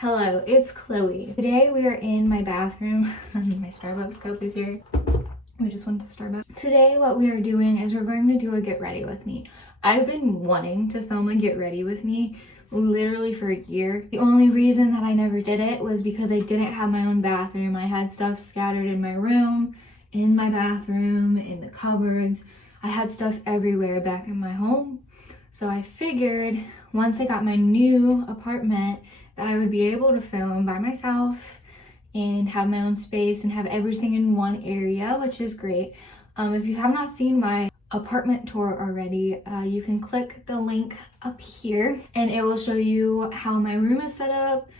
Hello, it's Chloe. Today we are in my bathroom. My Starbucks cup is here. We just went to Starbucks. Today what we are doing is we're going to do a get ready with me. I've been wanting to film a get ready with me literally for a year. The only reason that I never did it was because I didn't have my own bathroom. I had stuff scattered in my room, in my bathroom, in the cupboards. I had stuff everywhere back in my home. So I figured once I got my new apartment that I would be able to film by myself and have my own space and have everything in one area, which is great. If you have not seen my apartment tour already, you can click the link up here and it will show you how my room is set up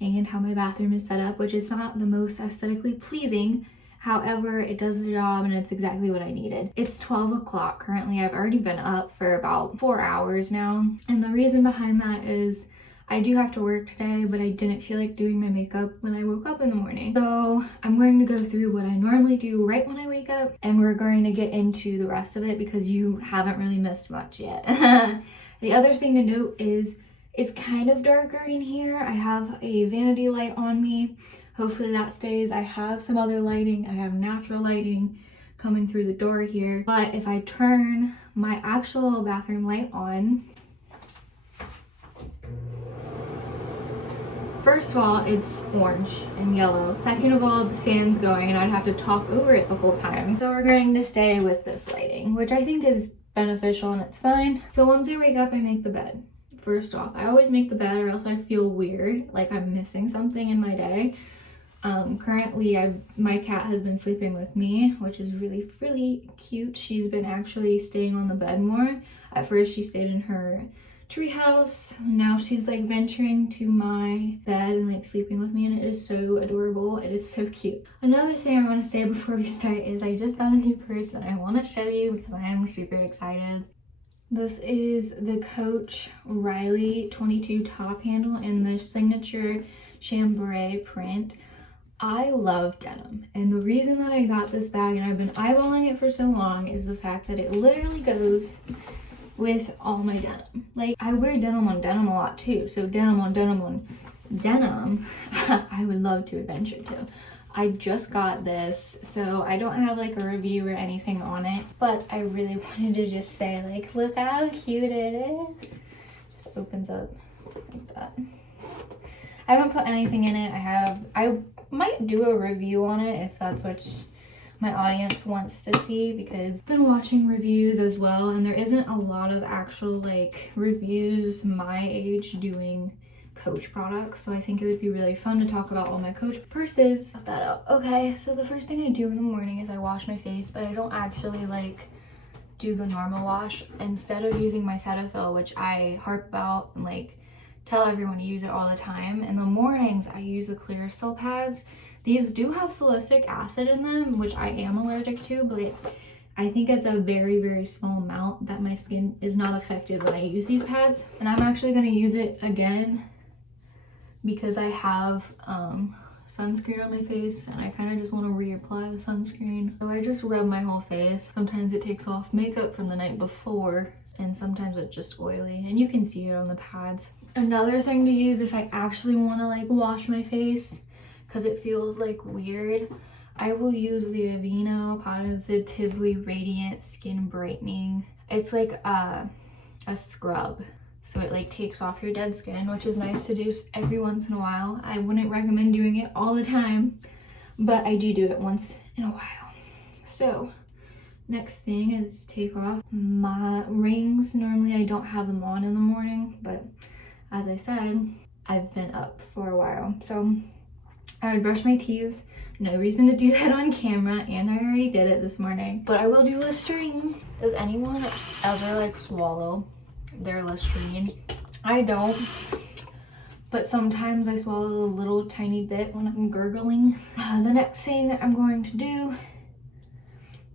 and how my bathroom is set up, which is not the most aesthetically pleasing. However, it does the job and it's exactly what I needed. It's 12 o'clock currently. I've already been up for about 4 hours now. And the reason behind that is I do have to work today, but I didn't feel like doing my makeup when I woke up in the morning. So I'm going to go through what I normally do right when I wake up, and we're going to get into the rest of it because you haven't really missed much yet. The other thing to note is it's kind of darker in here. I have a vanity light on me. Hopefully that stays. I have some other lighting. I have natural lighting coming through the door here. But if I turn my actual bathroom light on, first of all, it's orange and yellow. Second of all, the fan's going and I'd have to talk over it the whole time. So we're going to stay with this lighting, which I think is beneficial and it's fine. So once I wake up, I make the bed. First off, I always make the bed or else I feel weird, like I'm missing something in my day. Currently, my cat has been sleeping with me, which is really cute. She's been actually staying on the bed more. At first, she stayed in her treehouse. Now she's like venturing to my bed and like sleeping with me, and it is so adorable. It is so cute. Another thing I want to say before we start is I just got a new purse and I want to show you because I am super excited. This is the Coach Riley 22 top handle in the signature chambray print. I love denim, and the reason that I got this bag and I've been eyeballing it for so long is the fact that it literally goes with all my denim. Like, I wear denim on denim a lot too, so denim on denim on denim I would love to adventure to. I just got this, so I don't have like a review or anything on it, but I really wanted to just say, like, look how cute it is. Just opens up like that. I haven't put anything in it. I might do a review on it if that's what my audience wants to see, because I've been watching reviews as well, and there isn't a lot of actual like reviews my age doing Coach products, so I think it would be really fun to talk about all my Coach purses. Cut that up. Okay, so the first thing I do in the morning is I wash my face, but I don't actually like do the normal wash. Instead of using my Cetaphil, which I harp about and like tell everyone to use it all the time, in the mornings I use the Clearasil pads. These do have salicylic acid in them, which I am allergic to, but I think it's a very small amount that my skin is not affected when I use these pads. And I'm actually going to use it again because I have sunscreen on my face and I kind of just want to reapply the sunscreen. So I just rub my whole face. Sometimes it takes off makeup from the night before and sometimes it's just oily, and you can see it on the pads. Another thing to use if I actually want to like wash my face because it feels like weird, I will use the Aveeno Positively Radiant Skin Brightening. It's like a scrub, so it like takes off your dead skin, which is nice to do every once in a while. I wouldn't recommend doing it all the time, but I do it once in a while. So next thing is take off my rings. Normally I don't have them on in the morning, but as I said, I've been up for a while, so I would brush my teeth. No reason to do that on camera, and I already did it this morning, but I will do Listerine. Does anyone ever like swallow their Listerine? I don't, but sometimes I swallow a little tiny bit when I'm gurgling. The next thing I'm going to do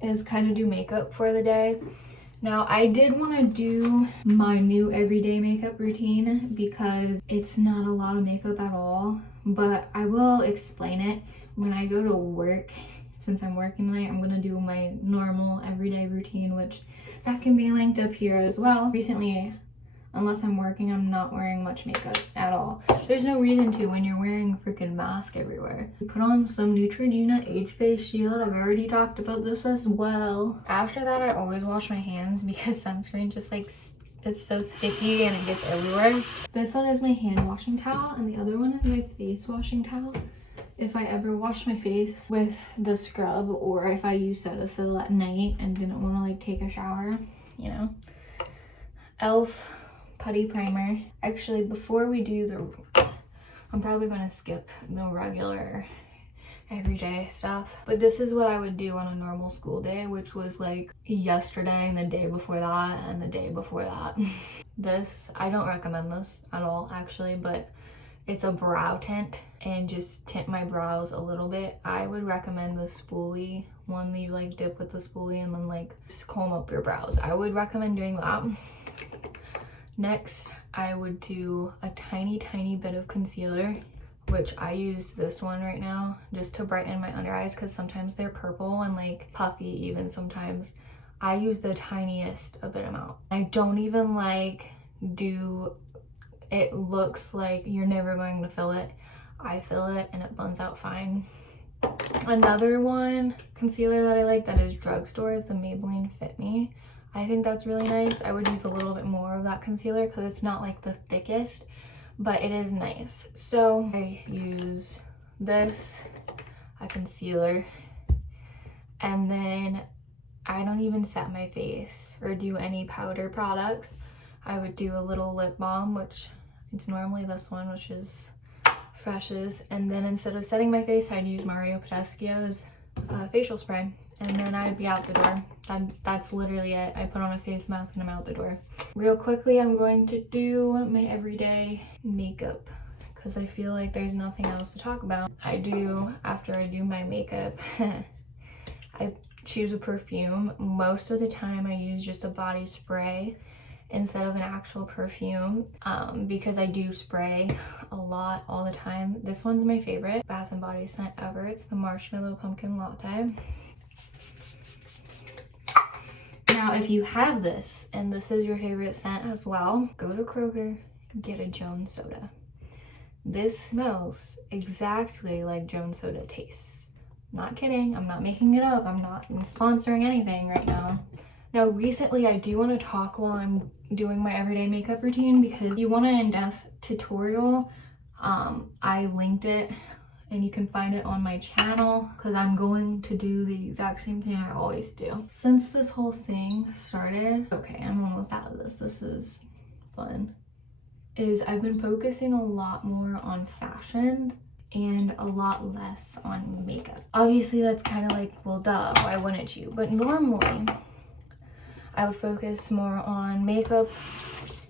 is kind of do makeup for the day. Now, I did want to do my new everyday makeup routine because it's not a lot of makeup at all, but I will explain it when I go to work. Since I'm working tonight, I'm going to do my normal everyday routine, which that can be linked up here as well. Recently, Unless I'm working, I'm not wearing much makeup at all. There's no reason to when you're wearing a freaking mask everywhere. Put on some Neutrogena Age Face Shield. I've already talked about this as well. After that, I always wash my hands because sunscreen just like it's so sticky and it gets everywhere. This one is my hand washing towel and the other one is my face washing towel. If I ever wash my face with the scrub or if I use Cetaphil at night and didn't want to like take a shower, you know. Elf putty primer. Actually, before we do I'm probably going to skip the regular everyday stuff, but this is what I would do on a normal school day, which was like yesterday and the day before that and the day before that. This, I don't recommend this at all actually, but it's a brow tint and just tint my brows a little bit. I would recommend the spoolie one that you like dip with the spoolie and then like just comb up your brows. I would recommend doing that. Next, I would do a tiny bit of concealer, which I use this one right now just to brighten my under eyes because sometimes they're purple and like puffy even sometimes. I use the tiniest a bit amount. I don't even like do, it looks like you're never going to fill it. I fill it and it blends out fine. Another one, concealer that I like that is drugstore is the Maybelline Fit Me. I think that's really nice. I would use a little bit more of that concealer because it's not like the thickest, but it is nice. So I use this, a concealer, and then I don't even set my face or do any powder products. I would do a little lip balm, which it's normally this one, which is Fresh's, and then instead of setting my face, I'd use Mario Badescu's facial spray, and then I'd be out the door. That's literally it. I put on a face mask and I'm out the door. Real quickly, I'm going to do my everyday makeup because I feel like there's nothing else to talk about. After I do my makeup, I choose a perfume. Most of the time I use just a body spray instead of an actual perfume because I do spray a lot all the time. This one's my favorite Bath & Body scent ever. It's the Marshmallow Pumpkin Latte. Now, if you have this and this is your favorite scent as well, go to Kroger, get a Jones soda. This smells exactly like Jones soda tastes. Not kidding, I'm not making it up. I'm not sponsoring anything right now. Now, recently, I do want to talk while I'm doing my everyday makeup routine because if you want an in-depth tutorial, I linked it and you can find it on my channel because I'm going to do the exact same thing I always do. Since this whole thing started, okay, I'm almost out of this. This is fun. I've been focusing a lot more on fashion and a lot less on makeup. Obviously, that's kind of like, well, duh, why wouldn't you? But normally, I would focus more on makeup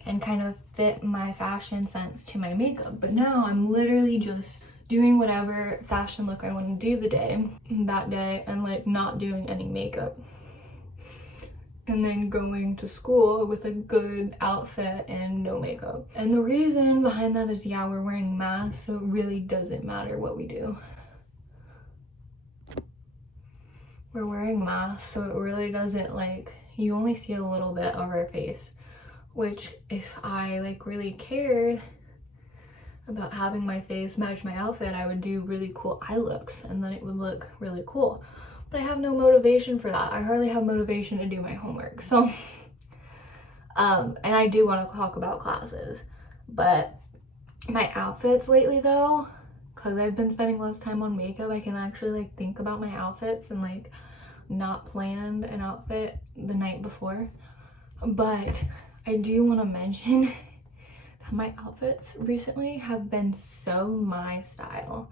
and kind of fit my fashion sense to my makeup. But now I'm literally just doing whatever fashion look I want to do that day and like not doing any makeup. And then going to school with a good outfit and no makeup. And the reason behind that is, yeah, we're wearing masks, so it really doesn't matter what we do. We're wearing masks, so it really doesn't, like, you only see a little bit of our face, which if I like really cared about having my face match my outfit, I would do really cool eye looks and then it would look really cool. But I have no motivation for that. I hardly have motivation to do my homework. So, and I do want to talk about classes, but my outfits lately though, because I've been spending less time on makeup, I can actually like think about my outfits and like not plan an outfit the night before. But I do want to mention that my outfits recently have been so my style.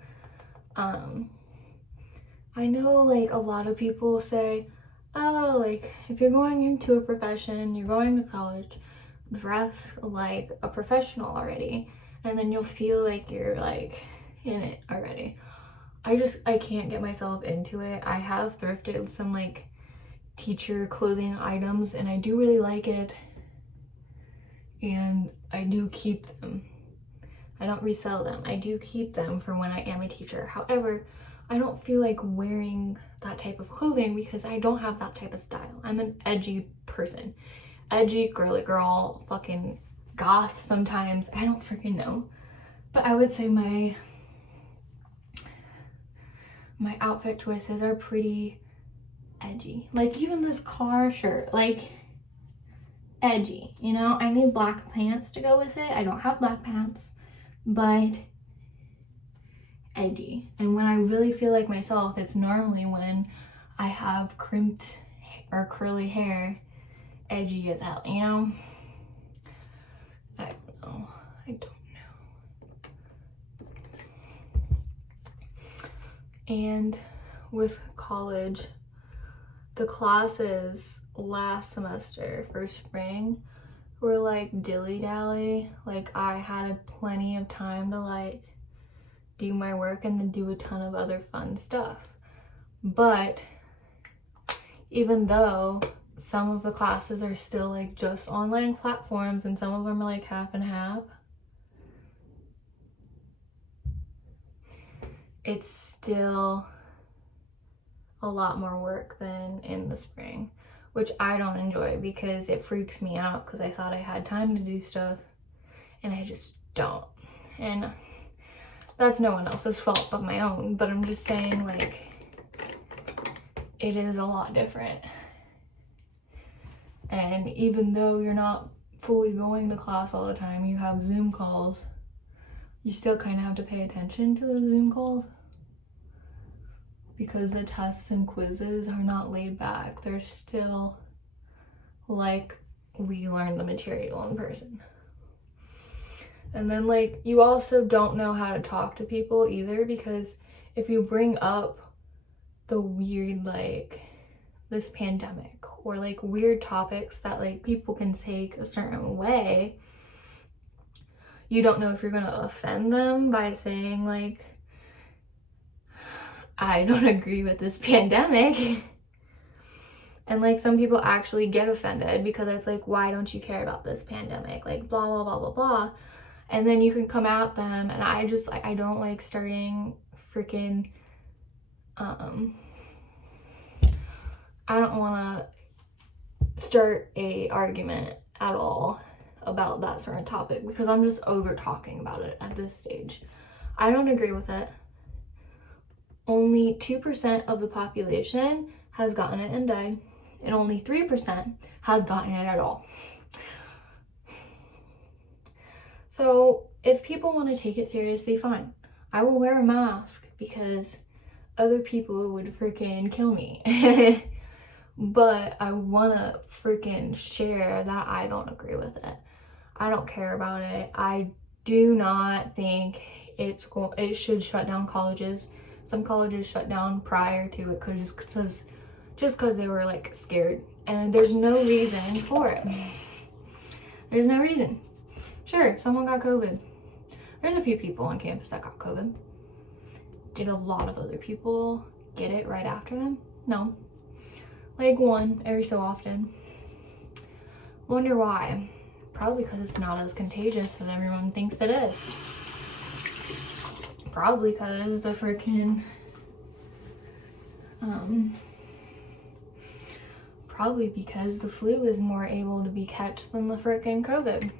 I know like a lot of people say, oh, like if you're going into a profession, you're going to college, dress like a professional already, and then you'll feel like you're like in it already. I can't get myself into it. I have thrifted some like teacher clothing items and I do really like it, and I do keep them. I don't resell them. I do keep them for when I am a teacher. However, I don't feel like wearing that type of clothing because I don't have that type of style. I'm an edgy person. Edgy, girly girl, fucking goth sometimes. I don't freaking know. But I would say my outfit choices are pretty edgy. Like even this car shirt, like edgy, you know? I need black pants to go with it. I don't have black pants, but edgy. And when I really feel like myself, it's normally when I have crimped or curly hair, edgy as hell, you know? I don't know. And with college, the classes last semester for spring were like dilly-dally. Like I had plenty of time to like do my work and then do a ton of other fun stuff. But even though some of the classes are still like just online platforms and some of them are like half and half, it's still a lot more work than in the spring, which I don't enjoy because it freaks me out because I thought I had time to do stuff and I just don't. And that's no one else's fault but my own, but I'm just saying, like, it is a lot different. And even though you're not fully going to class all the time, you have Zoom calls, you still kind of have to pay attention to the Zoom calls because the tests and quizzes are not laid back. They're still like we learn the material in person. And then like you also don't know how to talk to people either, because if you bring up the weird, like this pandemic or like weird topics that like people can take a certain way, you don't know if you're gonna offend them by saying like, I don't agree with this pandemic. And like some people actually get offended because it's like, why don't you care about this pandemic? Like blah, blah, blah, blah, blah. And then you can come at them, and I just like, I don't like starting freaking, I don't want to start a argument at all about that certain topic because I'm just over talking about it at this stage. I don't agree with it. Only 2% of the population has gotten it and died, and only 3% has gotten it at all. So if people want to take it seriously, fine. I will wear a mask because other people would freaking kill me. But I want to freaking share that I don't agree with it. I don't care about it. I do not think it should shut down colleges. Some colleges shut down prior to it just because they were like scared, and there's no reason for it. There's no reason. Sure, someone got COVID. There's a few people on campus that got COVID. Did a lot of other people get it right after them? No. Like one every so often. Wonder why? Probably because it's not as contagious as everyone thinks it is. Probably because the freaking probably because the flu is more able to be catched than the freaking COVID.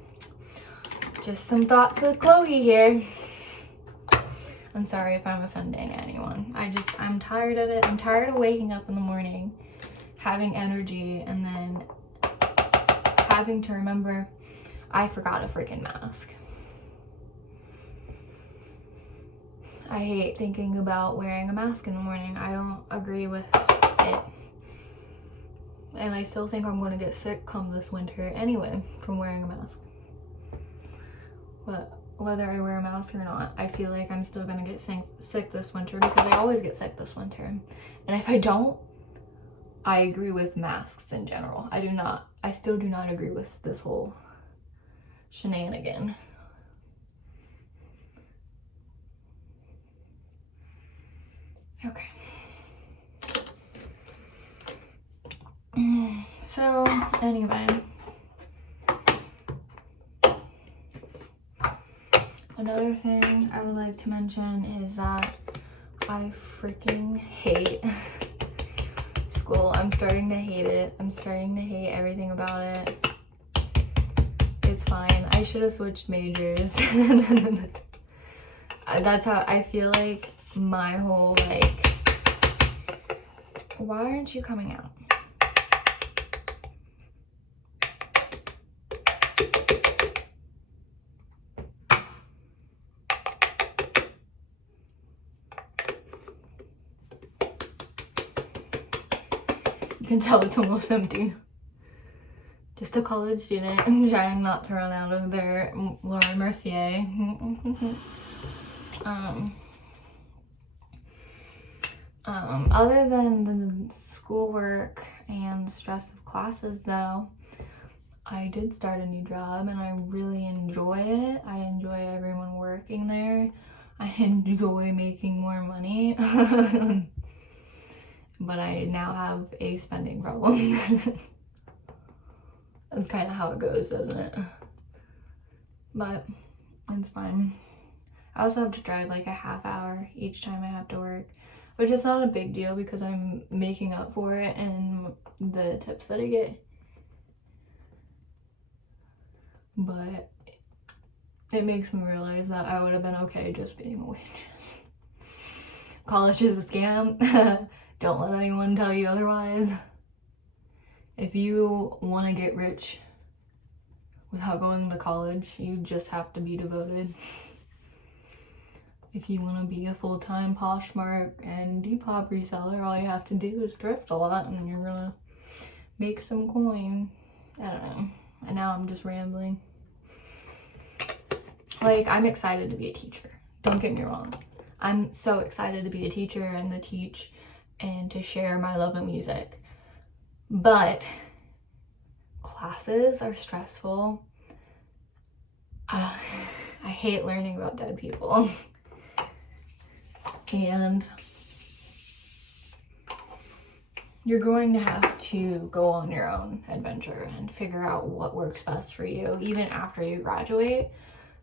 Just some thoughts with Chloe here. I'm sorry if I'm offending anyone. I'm tired of it. I'm tired of waking up in the morning, having energy, and then having to remember I forgot a freaking mask. I hate thinking about wearing a mask in the morning. I don't agree with it. And I still think I'm going to get sick come this winter anyway from wearing a mask. But whether I wear a mask or not, I feel like I'm still going to get sick this winter because I always get sick this winter. And if I don't, I agree with masks in general. I still do not agree with this whole shenanigan. Okay. So, anyway. Another thing I would like to mention is that I freaking hate school. I'm starting to hate it. I'm starting to hate everything about it. It's fine. I should have switched majors. That's how I feel like my whole, like, why aren't you coming out? You can tell it's almost empty. Just a college student and trying not to run out of their Laura Mercier. Other than the schoolwork and the stress of classes though, I did start a new job and I really enjoy it. I enjoy everyone working there. I enjoy making more money. But I now have a spending problem. That's kind of how it goes, doesn't it? But it's fine. I also have to drive like a half hour each time I have to work, which is not a big deal because I'm making up for it in the tips that I get. But it makes me realize that I would have been okay just being a waitress. College is a scam. Don't let anyone tell you otherwise. If you want to get rich without going to college, you just have to be devoted. If you want to be a full-time Poshmark and Depop reseller, all you have to do is thrift a lot and you're gonna make some coin. I don't know. And now I'm just rambling. Like, I'm excited to be a teacher. Don't get me wrong. I'm so excited to be a teacher and to teach and to share my love of music. But classes are stressful. I hate learning about dead people. And you're going to have to go on your own adventure and figure out what works best for you, even after you graduate.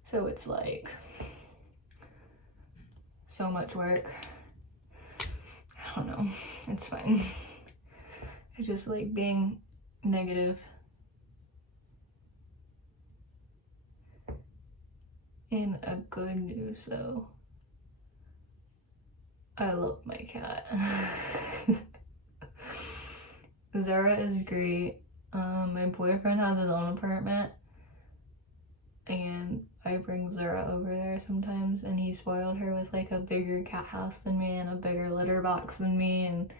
So it's like so much work. I don't know. It's fine. I just like being negative. In a good news though, I love my cat. Zara is great. My boyfriend has his own apartment and I bring Zara over there sometimes and he spoiled her with like a bigger cat house than me and a bigger litter box than me, and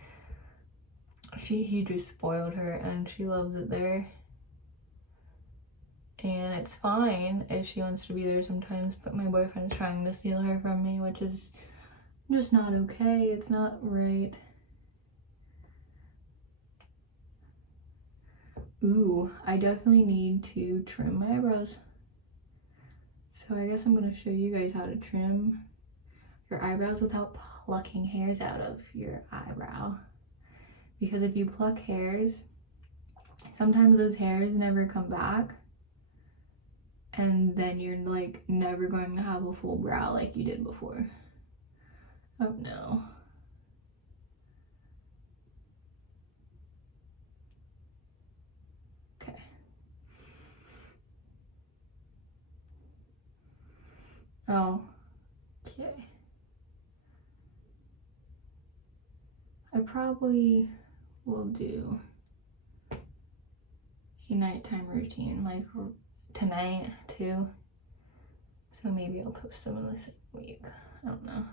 he just spoiled her and she loves it there. And it's fine if she wants to be there sometimes, but my boyfriend's trying to steal her from me, which is just not okay. It's not right. Ooh, I definitely need to trim my eyebrows. So I guess I'm going to show you guys how to trim your eyebrows without plucking hairs out of your eyebrow. Because if you pluck hairs, sometimes those hairs never come back. And then you're like never going to have a full brow like you did before. Oh no. Okay. Oh, okay. I probably will do a nighttime routine like tonight too, so maybe I'll post them in the same week. I don't know.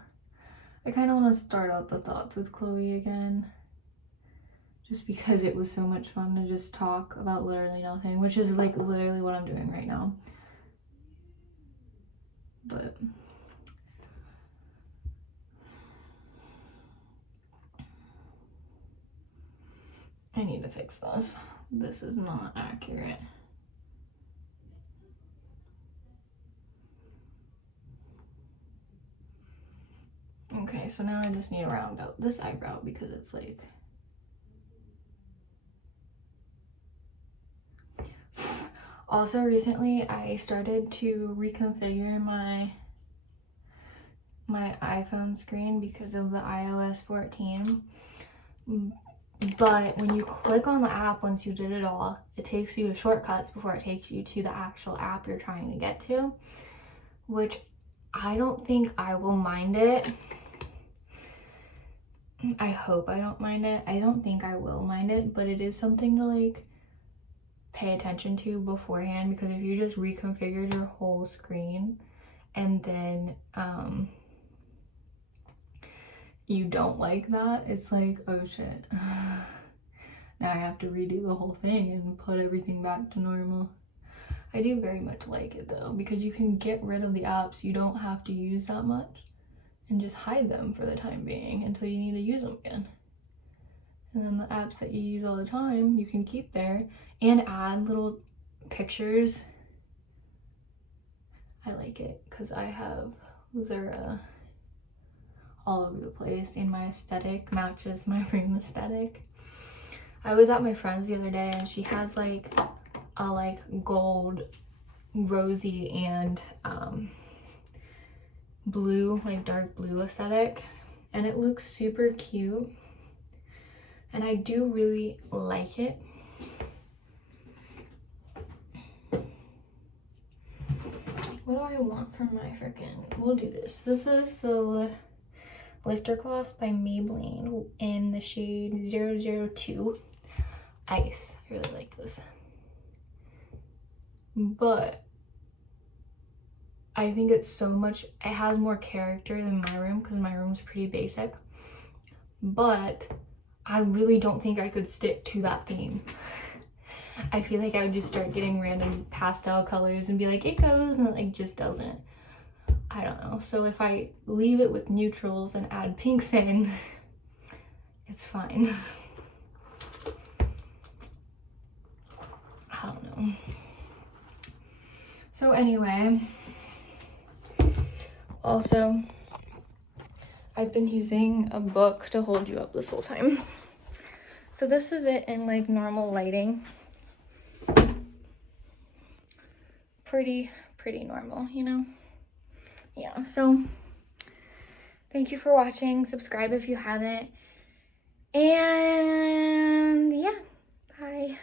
I kind of want to start up a Thoughts with Chloe again, just because it was so much fun to just talk about literally nothing, which is like literally what I'm doing right now. But I need to fix this. This is not accurate. Okay, so now I just need to round out this eyebrow because it's like... Also, recently I started to reconfigure my iPhone screen because of the iOS 14. But when you click on the app, once you did it all, it takes you to shortcuts before it takes you to the actual app you're trying to get to, which I don't think I will mind it. I hope I don't mind it. I don't think I will mind it, but it is something to like pay attention to beforehand, because if you just reconfigured your whole screen and then you don't like that, it's like, oh shit. Now I have to redo the whole thing and put everything back to normal. I do very much like it though, because you can get rid of the apps you don't have to use that much and just hide them for the time being until you need to use them again. And then the apps that you use all the time, you can keep there and add little pictures. I like it because I have Zura all over the place and my aesthetic matches my room aesthetic. I was at my friend's the other day and she has like a like gold, rosy, and blue, like dark blue aesthetic, and it looks super cute and I do really like it. What do I want from my freaking, we'll do this. This is the Lifter Gloss by Maybelline in the shade 002 Ice. I really like this. But I think it's so much, it has more character than my room because my room's pretty basic. But I really don't think I could stick to that theme. I feel like I would just start getting random pastel colors and be like, it goes, and it like just doesn't. I don't know. So if I leave it with neutrals and add pinks in, it's fine. I don't know. So anyway, also, I've been using a book to hold you up this whole time. So this is it in like normal lighting. Pretty normal, you know? Yeah, so thank you for watching. Subscribe if you haven't. And yeah, bye.